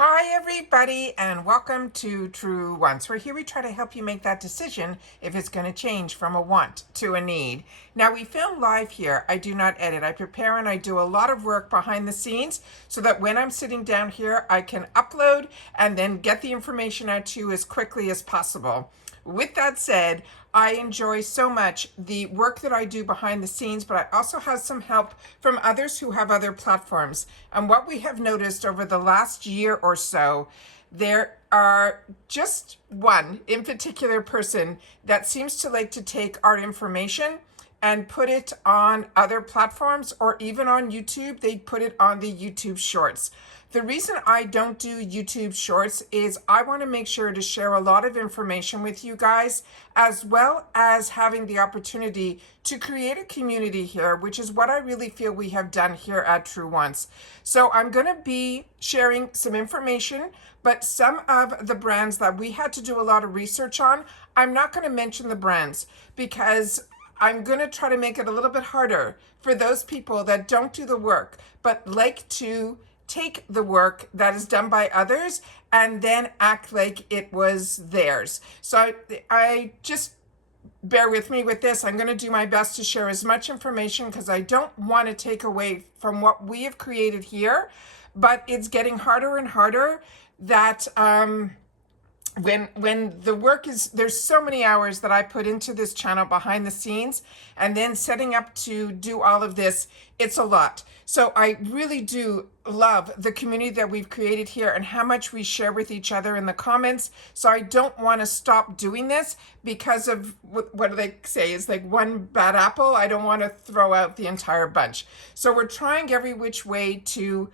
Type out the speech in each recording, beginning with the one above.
Hi everybody and welcome to Truewants, where here we try to help you make that decision if it's going to change from a want to a need. Now we film live here. I do not edit. I prepare and I do a lot of work behind the scenes so that when I'm sitting down here I can upload and then get the information out to you as quickly as possible. With that said, I enjoy so much the work that I do behind the scenes, but I also have some help from others who have other platforms. And what we have noticed over the last year or so, there are just one in particular person that seems to like to take our information and put it on other platforms, or even on YouTube. They put it on the YouTube Shorts. The reason I don't do YouTube Shorts is I want to make sure to share a lot of information with you guys, as well as having the opportunity to create a community here, which is what I really feel we have done here at Truewants. So I'm going to be sharing some information, but some of the brands that we had to do a lot of research on, I'm not going to mention the brands because I'm going to try to make it a little bit harder for those people that don't do the work, but like to take the work that is done by others and then act like it was theirs. So I just bear with me with this. I'm going to do my best to share as much information because I don't want to take away from what we have created here, but it's getting harder and harder that when the work is, there's so many hours that I put into this channel behind the scenes, and then setting up to do all of this, it's a lot. So I really do love the community that we've created here and how much we share with each other in the comments. So I don't want to stop doing this because of what do they say is like one bad apple. I don't want to throw out the entire bunch. So we're trying every which way to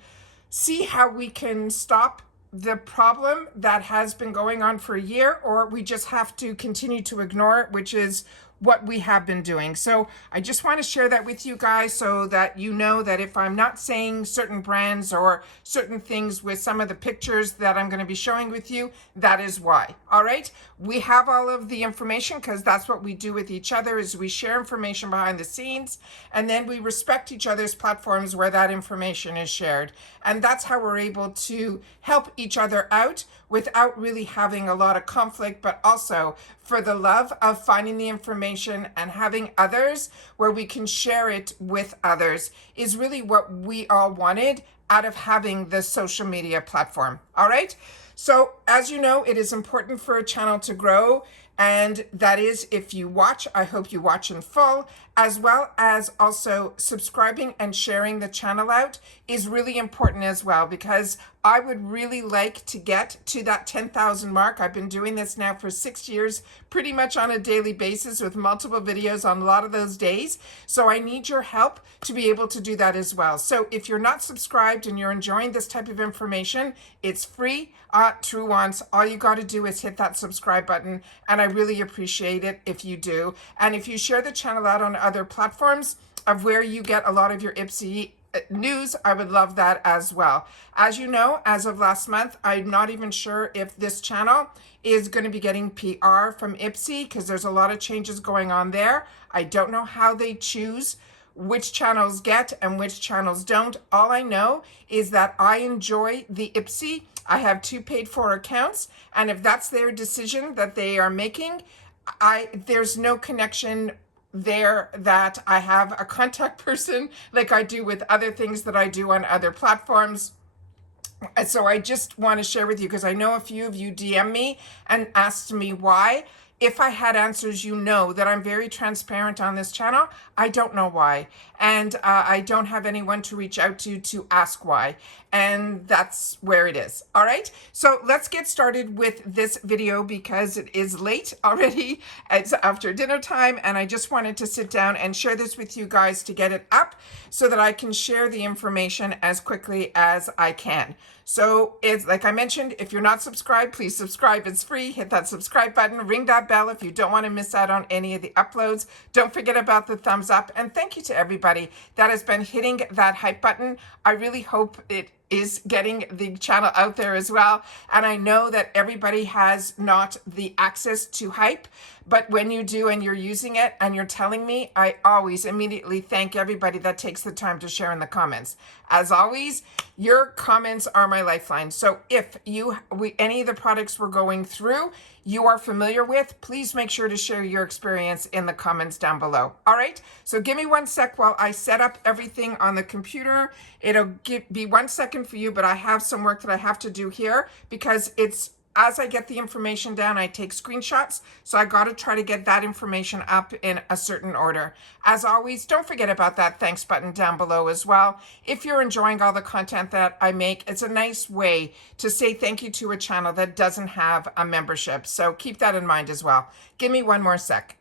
see how we can stop the problem that has been going on for a year, or we just have to continue to ignore it, which is what we have been doing. So I just want to share that with you guys so that you know that if I'm not saying certain brands or certain things with some of the pictures that I'm going to be showing with you, that is why. All right, we have all of the information because that's what we do with each other, is we share information behind the scenes and then we respect each other's platforms where that information is shared. And that's how we're able to help each other out without really having a lot of conflict, but also for the love of finding the information and having others where we can share it with others is really what we all wanted out of having the social media platform. All right. So as you know, it is important for a channel to grow. And that is, if you watch, I hope you watch in full, as well as also subscribing and sharing the channel out is really important as well, because I would really like to get to that 10,000 mark. I've been doing this now for 6 years, pretty much on a daily basis with multiple videos on a lot of those days. So I need your help to be able to do that as well. So if you're not subscribed and you're enjoying this type of information, it's free at Truewants. All you got to do is hit that subscribe button, and I really appreciate it if you do. And if you share the channel out on other platforms of where you get a lot of your Ipsy news, I would love that as well. As you know, as of last month, I'm not even sure if this channel is going to be getting PR from Ipsy because there's a lot of changes going on there. I don't know how they choose which channels get and which channels don't. All I know is that I enjoy the Ipsy. I have 2 paid for accounts, and if that's their decision that they are making, there's no connection there that I have a contact person like I do with other things that I do on other platforms. So I just want to share with you because I know a few of you DM me and asked me why. If I had answers, you know that I'm very transparent on this channel. I don't know why. And I don't have anyone to reach out to ask why. And that's where it is. All right. So let's get started with this video because it is late already. It's after dinner time. And I just wanted to sit down and share this with you guys to get it up so that I can share the information as quickly as I can. So it's like I mentioned, if you're not subscribed, please subscribe. It's free. Hit that subscribe button, ring that bell if you don't want to miss out on any of the uploads. Don't forget about the thumbs up. And thank you to everybody that has been hitting that hype button. I really hope it is getting the channel out there as well. And I know that everybody has not the access to Hype, but when you do and you're using it and you're telling me, I always immediately thank everybody that takes the time to share in the comments. As always, your comments are my lifeline. So if any of the products we're going through you are familiar with, please make sure to share your experience in the comments down below. All right, so give me 1 sec while I set up everything on the computer. It'll be 1 second for you, but I have some work that I have to do here because as I get the information down, I take screenshots. So I got to try to get that information up in a certain order. As always, don't forget about that thanks button down below as well. If you're enjoying all the content that I make, it's a nice way to say thank you to a channel that doesn't have a membership. So keep that in mind as well. Give me 1 more sec.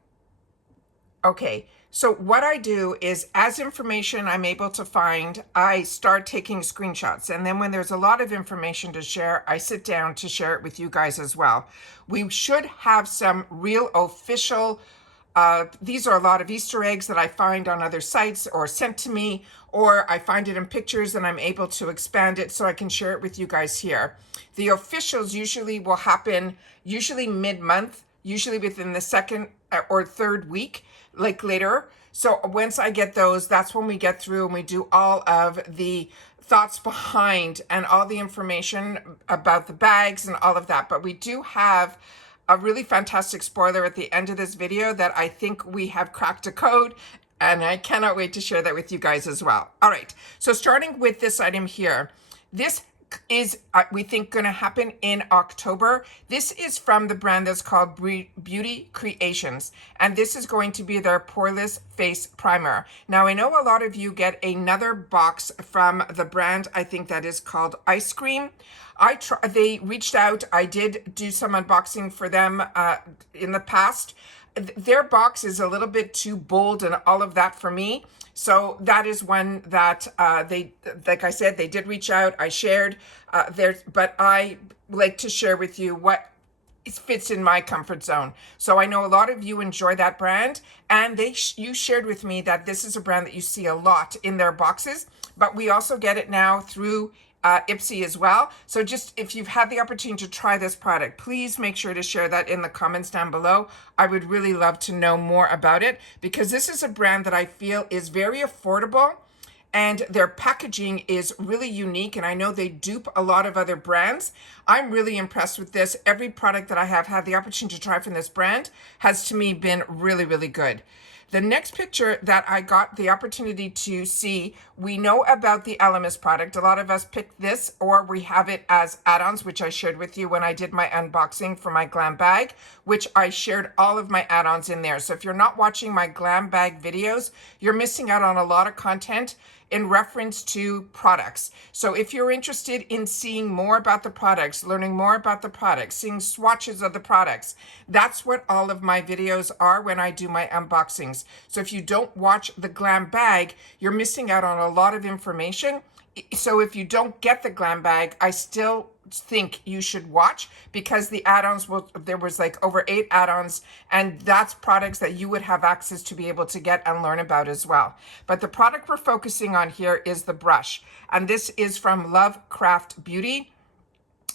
Okay. So what I do is, as information I'm able to find, I start taking screenshots. And then when there's a lot of information to share, I sit down to share it with you guys as well. We should have some real official, these are a lot of Easter eggs that I find on other sites or sent to me, or I find it in pictures and I'm able to expand it so I can share it with you guys here. The officials usually will happen mid-month, usually within the 2nd or 3rd week. Like later. So once I get those, that's when we get through and we do all of the thoughts behind and all the information about the bags and all of that. But we do have a really fantastic spoiler at the end of this video that I think we have cracked a code, and I cannot wait to share that with you guys as well. All right, so starting with this item here, this is we think going to happen in October. This is from the brand that's called Beauty Creations, and this is going to be their poreless face primer. Now I know a lot of you get another box from the brand, I think that is called Ice Cream. They reached out, I did do some unboxing for them in the past. Their box is a little bit too bold and all of that for me. So that is one that they, like I said, they did reach out. I shared but I like to share with you what fits in my comfort zone. So I know a lot of you enjoy that brand, and you shared with me that this is a brand that you see a lot in their boxes, but we also get it now through Ipsy as well. So just if you've had the opportunity to try this product, please make sure to share that in the comments down below. I would really love to know more about it because this is a brand that I feel is very affordable and their packaging is really unique. And I know they dupe a lot of other brands. I'm really impressed with this. Every product that I have had the opportunity to try from this brand has to me been really, really good. The next picture that I got the opportunity to see, we know about the Elemis product. A lot of us picked this, or we have it as add-ons, which I shared with you when I did my unboxing for my GlamBag, which I shared all of my add-ons in there. So if you're not watching my GlamBag videos, you're missing out on a lot of content in reference to products. So if you're interested in seeing more about the products, learning more about the products, seeing swatches of the products, that's what all of my videos are when I do my unboxings. So if you don't watch the GlamBag, you're missing out on a lot of information. So if you don't get the GlamBag, I still think you should watch because the add-ons there was like over 8 add-ons, and that's products that you would have access to be able to get and learn about as well. But the product we're focusing on here is the brush, and this is from Lovecraft Beauty.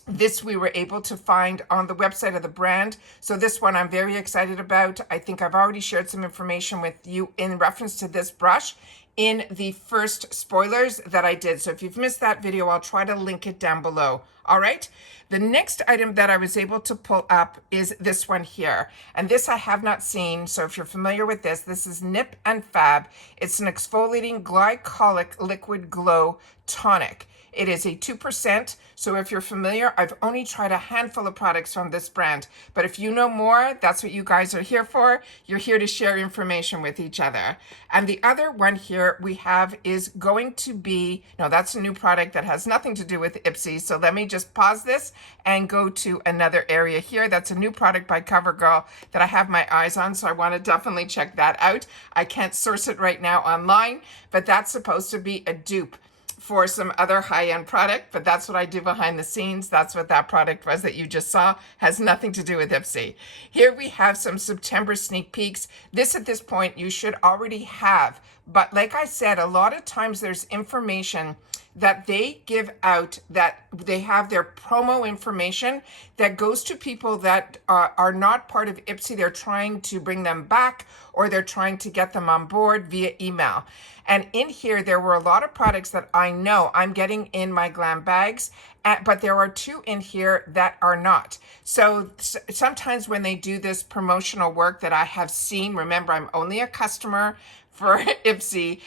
This we were able to find on the website of the brand. So this one I'm very excited about. I think I've already shared some information with you in reference to this brush in the first spoilers that I did. So if you've missed that video, I'll try to link it down below. All right. The next item that I was able to pull up is this one here. And this I have not seen. So if you're familiar with this, this is Nip and Fab. It's an exfoliating glycolic liquid glow tonic. It is a 2%. So if you're familiar, I've only tried a handful of products from this brand. But if you know more, that's what you guys are here for. You're here to share information with each other. And the other one here we have is going to be, no, that's a new product that has nothing to do with Ipsy. So let me just pause this and go to another area here. That's a new product by CoverGirl that I have my eyes on. So I want to definitely check that out. I can't source it right now online, but that's supposed to be a dupe for some other high-end product, but that's what I do behind the scenes. That's what that product was that you just saw. Has nothing to do with Ipsy. Here we have some September sneak peeks. This at this point you should already have But like I said, a lot of times there's information that they give out, that they have their promo information that goes to people that are not part of Ipsy. They're trying to bring them back, or they're trying to get them on board via email. And in here, there were a lot of products that I know I'm getting in my GlamBags, but there are 2 in here that are not. So sometimes when they do this promotional work that I have seen, remember, I'm only a customer for Ipsy.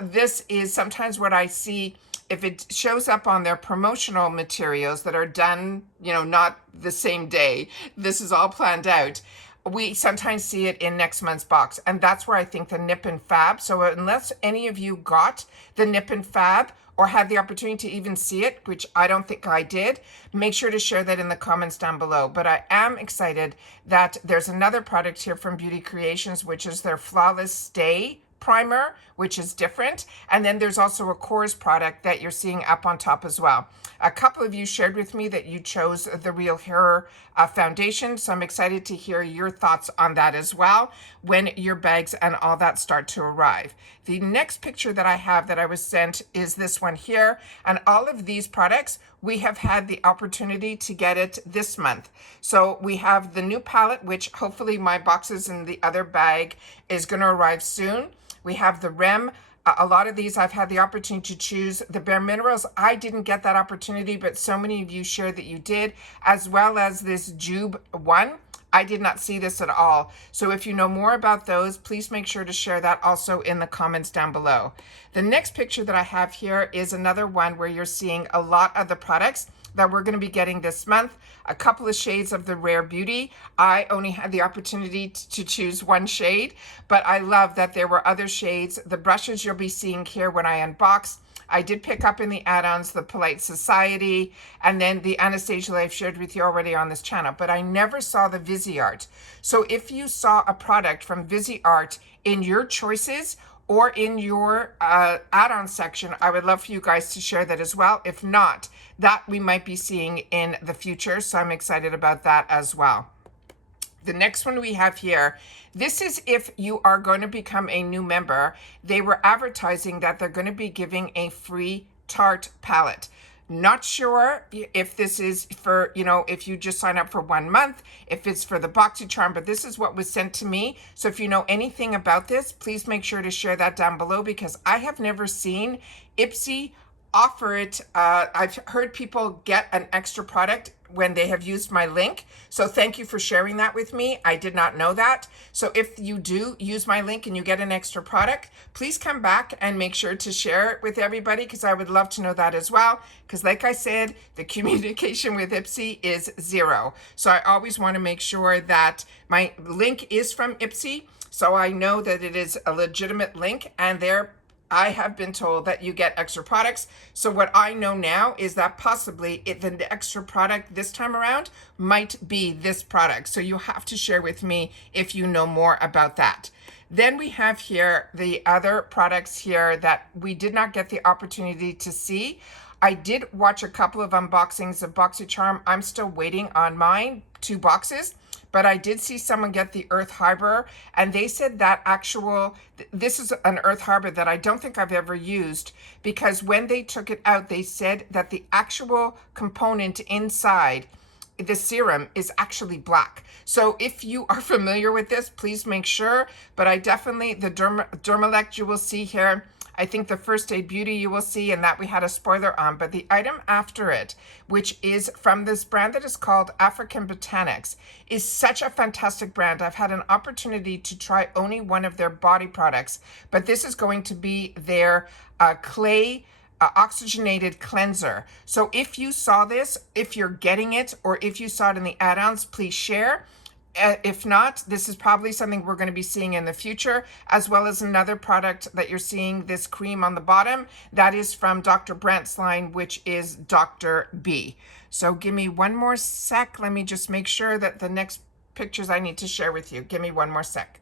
This is sometimes what I see. If it shows up on their promotional materials that are done, not the same day, this is all planned out, we sometimes see it in next month's box. And that's where I think the Nip and Fab. So unless any of you got the Nip and Fab or had the opportunity to even see it, which I don't think I did, make sure to share that in the comments down below. But I am excited that there's another product here from Beauty Creations, which is their Flawless Stay Primer, which is different. And then there's also a Kors product that you're seeing up on top as well. A couple of you shared with me that you chose the Real Hair foundation. So I'm excited to hear your thoughts on that as well when your bags and all that start to arrive. The next picture that I have that I was sent is this one here. And all of these products, we have had the opportunity to get it this month. So we have the new palette, which hopefully my boxes in the other bag is going to arrive soon. We have the REM. A lot of these I've had the opportunity to choose. The Bare Minerals, I didn't get that opportunity, but so many of you shared that you did, as well as this Jube one. I did not see this at all. So if you know more about those, please make sure to share that also in the comments down below. The next picture that I have here is another one where you're seeing a lot of the products that we're going to be getting this month. A couple of shades of the Rare Beauty. I only had the opportunity to choose 1 shade, but I love that there were other shades. The brushes you'll be seeing here when I unbox. I did pick up in the add-ons the Polite Society and then the Anastasia I've shared with you already on this channel, but I never saw the Viseart. So if you saw a product from Viseart in your choices or in your add-on section, I would love for you guys to share that as well. If not, that we might be seeing in the future. So I'm excited about that as well. The next one we have here, this is if you are going to become a new member. They were advertising that they're going to be giving a free Tarte palette. Not sure if this is for, if you just sign up for 1 month, if it's for the Boxycharm, but this is what was sent to me. So if you know anything about this, please make sure to share that down below, because I have never seen Ipsy offer it. I've heard people get an extra product when they have used my link. So thank you for sharing that with me. I did not know that. So if you do use my link and you get an extra product, please come back and make sure to share it with everybody, because I would love to know that as well. Because like I said, the communication with Ipsy is 0. So I always want to make sure that my link is from Ipsy, so I know that it is a legitimate link, and I have been told that you get extra products. So what I know now is that possibly the extra product this time around might be this product. So you have to share with me if you know more about that. Then we have here the other products here that we did not get the opportunity to see. I did watch a couple of unboxings of Boxycharm. I'm still waiting on mine, 2 boxes. But I did see someone get the Earth Harbor, and they said that this is an Earth Harbor that I don't think I've ever used, because when they took it out, they said that the actual component inside the serum is actually black. So if you are familiar with this, please make sure. But I definitely, the Dermalect you will see here, I think the First Aid Beauty you will see, and that we had a spoiler on. But the item after it, which is from this brand that is called African Botanics, is such a fantastic brand. I've had an opportunity to try only one of their body products, but this is going to be their clay oxygenated cleanser. So if you saw this, if you're getting it, or if you saw it in the add-ons, please share. If not, this is probably something we're going to be seeing in the future, as well as another product that you're seeing, this cream on the bottom, that is from Dr. Brandt's line, which is Dr. B. So give me one more sec. Let me just make sure that the next pictures I need to share with you. Give me one more sec.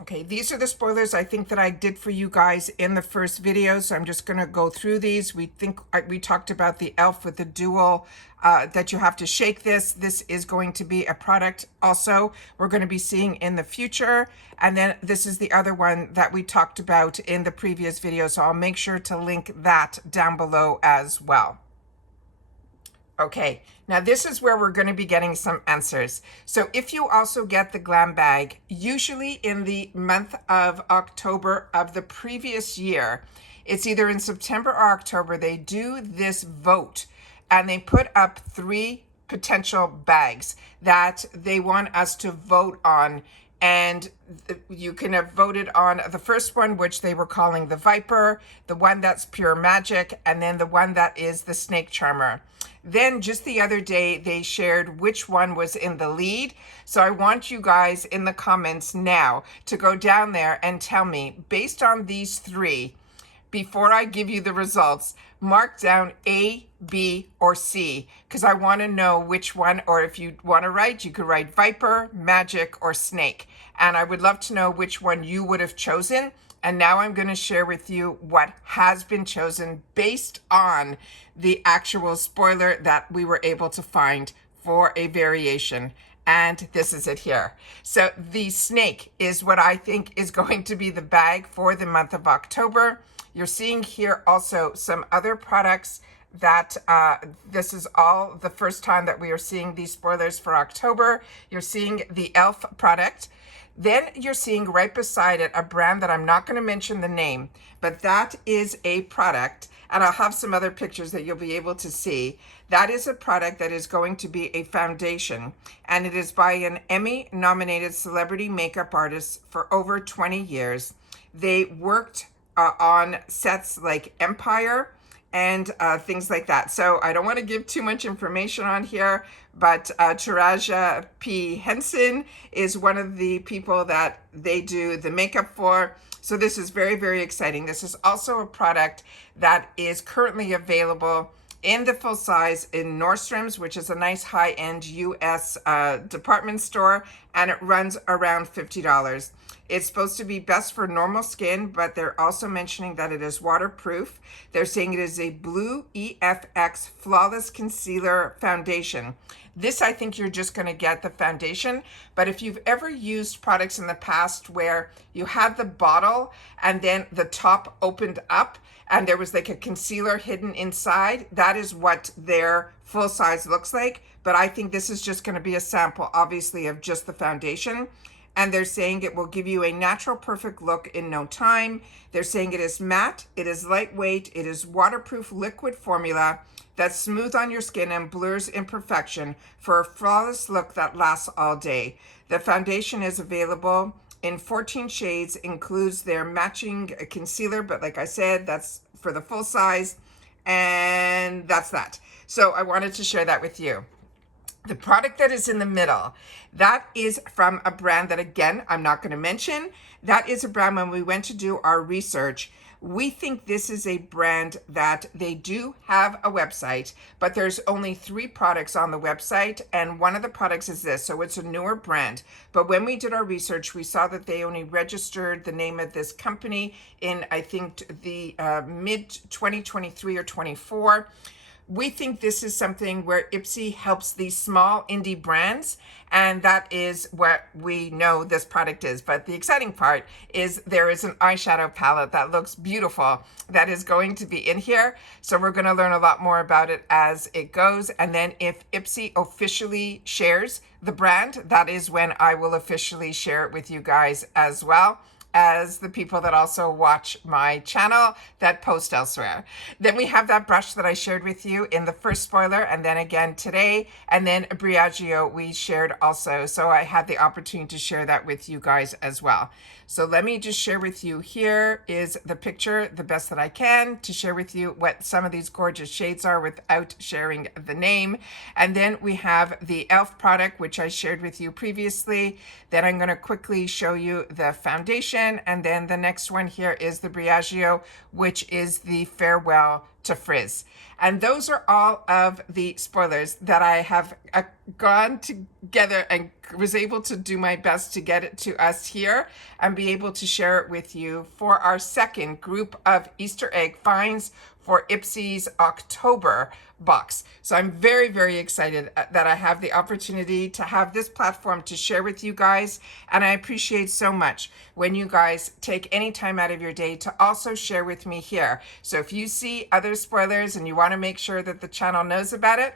Okay, these are the spoilers I think that I did for you guys in the first video, so I'm just going to go through these. We talked about the e.l.f. with the dual, that you have to shake this. This is going to be a product also we're going to be seeing in the future. And then this is the other one that we talked about in the previous video, so I'll make sure to link that down below as well. Okay, now this is where we're going to be getting some answers. So if you also get the GlamBag, usually in the month of October of the previous year, it's either in September or October, they do this vote and they put up 3 potential bags that they want us to vote on. And you can have voted on the first one, which they were calling the Viper, the one that's pure magic, and then the one that is the Snake Charmer. Then just the other day, they shared which one was in the lead. So I want you guys in the comments now to go down there and tell me, based on these 3, before I give you the results, mark down A, B, or C, because I want to know which one, or if you want to write, you could write Viper, Magic, or Snake. And I would love to know which one you would have chosen. And now I'm going to share with you what has been chosen based on the actual spoiler that we were able to find for a variation. And this is it here. So the Snake is what I think is going to be the bag for the month of October. You're seeing here also some other products that this is all the first time that we are seeing these spoilers for October. You're seeing the e.l.f. product. Then you're seeing right beside it a brand that I'm not going to mention the name, but that is a product, and I'll have some other pictures that you'll be able to see. That is a product that is going to be a foundation, and it is by an Emmy-nominated celebrity makeup artist for over 20 years. They worked on sets like Empire and things like that. So I don't want to give too much information on here, but Taraja P. Henson is one of the people that they do the makeup for. So this is very, very exciting. This is also a product that is currently available in the full size in Nordstrom's, which is a nice high-end US department store, and it runs around $50. It's supposed to be best for normal skin, but they're also mentioning that it is waterproof. They're saying it is a blue EFX Flawless Concealer Foundation. This, I think you're just going to get the foundation, but if you've ever used products in the past where you had the bottle and then the top opened up and there was like a concealer hidden inside, that is what their full size looks like. But I think this is just going to be a sample, obviously, of just the foundation. And they're saying it will give you a natural, perfect look in no time. They're saying it is matte, it is lightweight, it is waterproof liquid formula that's smooth on your skin and blurs imperfection for a flawless look that lasts all day. The foundation is available in 14 shades, includes their matching concealer, but like I said, that's for the full size, and that's that. So I wanted to share that with you. The product that is in the middle, that is from a brand that, again, I'm not going to mention. That is a brand, when we went to do our research, we think this is a brand that they do have a website, but there's only 3 products on the website, and one of the products is this, so it's a newer brand. But when we did our research, we saw that they only registered the name of this company in, I think, the mid-2023 or 24. We think this is something where Ipsy helps these small indie brands, and that is what we know this product is. But the exciting part is there is an eyeshadow palette that looks beautiful that is going to be in here. So we're going to learn a lot more about it as it goes. And then if Ipsy officially shares the brand, that is when I will officially share it with you guys as well, as the people that also watch my channel that post elsewhere. Then we have that brush that I shared with you in the first spoiler, and then again today, and then Briogeo we shared also. So I had the opportunity to share that with you guys as well. So let me just share with you, here is the picture, the best that I can, to share with you what some of these gorgeous shades are without sharing the name. And then we have the e.l.f. product, which I shared with you previously. Then I'm going to quickly show you the foundation. And then the next one here is the Briogeo, which is the Farewell to frizz. And those are all of the spoilers that I have gone together and was able to do my best to get it to us here and be able to share it with you for our second group of Easter egg finds for Ipsy's October box. So I'm very, very excited that I have the opportunity to have this platform to share with you guys. And I appreciate so much when you guys take any time out of your day to also share with me here. So if you see other spoilers and you want to make sure that the channel knows about it,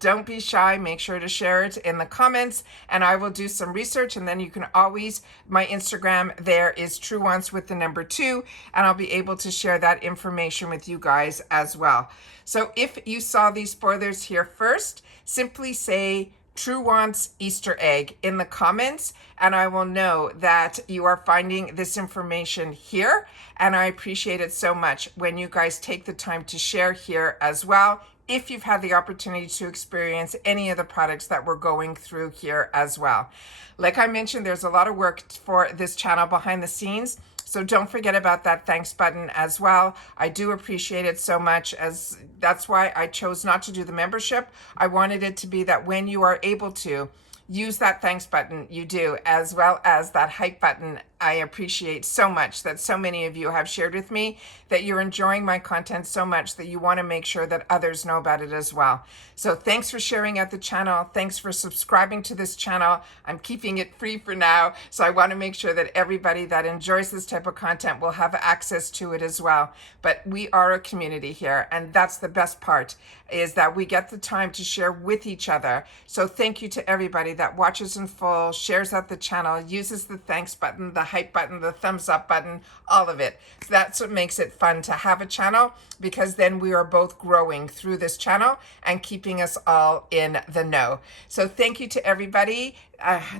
don't be shy. Make sure to share it in the comments and I will do some research, and then you can always, my Instagram there is Truewants with the number 2, and I'll be able to share that information with you guys as well. So if you saw these spoilers here first, simply say Truewants Easter egg in the comments and I will know that you are finding this information here, and I appreciate it so much when you guys take the time to share here as well if you've had the opportunity to experience any of the products that we're going through here as well. Like I mentioned, there's a lot of work for this channel behind the scenes, so don't forget about that thanks button as well. I do appreciate it so much, as that's why I chose not to do the membership. I wanted it to be that when you are able to use that thanks button, you do, as well as that hype button. I appreciate so much that so many of you have shared with me that you're enjoying my content so much that you want to make sure that others know about it as well. So thanks for sharing out the channel. Thanks for subscribing to this channel. I'm keeping it free for now, so I want to make sure that everybody that enjoys this type of content will have access to it as well. But we are a community here, and that's the best part, is that we get the time to share with each other. So thank you to everybody that watches in full, shares out the channel, uses the thanks button, the hype button, the thumbs up button, all of it. So that's what makes it fun to have a channel, because then we are both growing through this channel and keeping us all in the know. So thank you to everybody.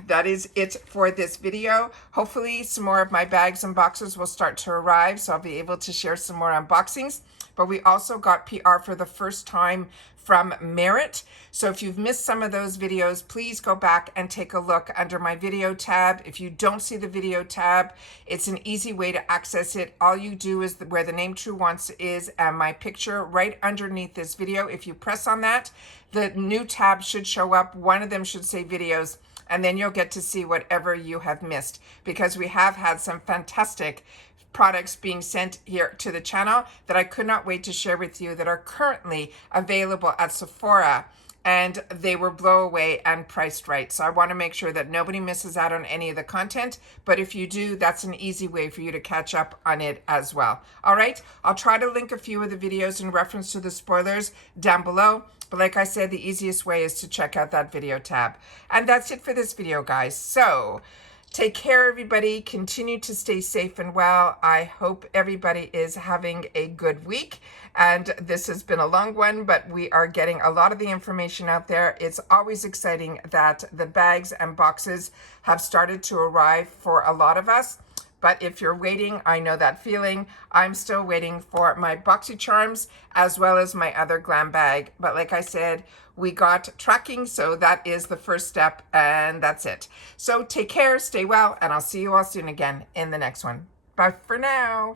That is it for this video. Hopefully some more of my bags and boxes will start to arrive, so I'll be able to share some more unboxings. But we also got PR for the first time from Merit. So if you've missed some of those videos, please go back and take a look under my video tab. If you don't see the video tab, it's an easy way to access it. All you do is where the name Truewants is and my picture right underneath this video. If you press on that, the new tab should show up. One of them should say videos, and then you'll get to see whatever you have missed, because we have had some fantastic products being sent here to the channel that I could not wait to share with you that are currently available at Sephora, and they were blow away and priced right. So I want to make sure that nobody misses out on any of the content, but if you do, that's an easy way for you to catch up on it as well. All right, I'll try to link a few of the videos in reference to the spoilers down below, but like I said, the easiest way is to check out that video tab. And that's it for this video, guys. So take care, everybody. Continue to stay safe and well. I hope everybody is having a good week. And this has been a long one, but we are getting a lot of the information out there. It's always exciting that the bags and boxes have started to arrive for a lot of us. But if you're waiting, I know that feeling. I'm still waiting for my Boxycharms as well as my other GlamBag. But like I said, we got tracking, so that is the first step, and that's it. So take care, stay well, and I'll see you all soon again in the next one. Bye for now.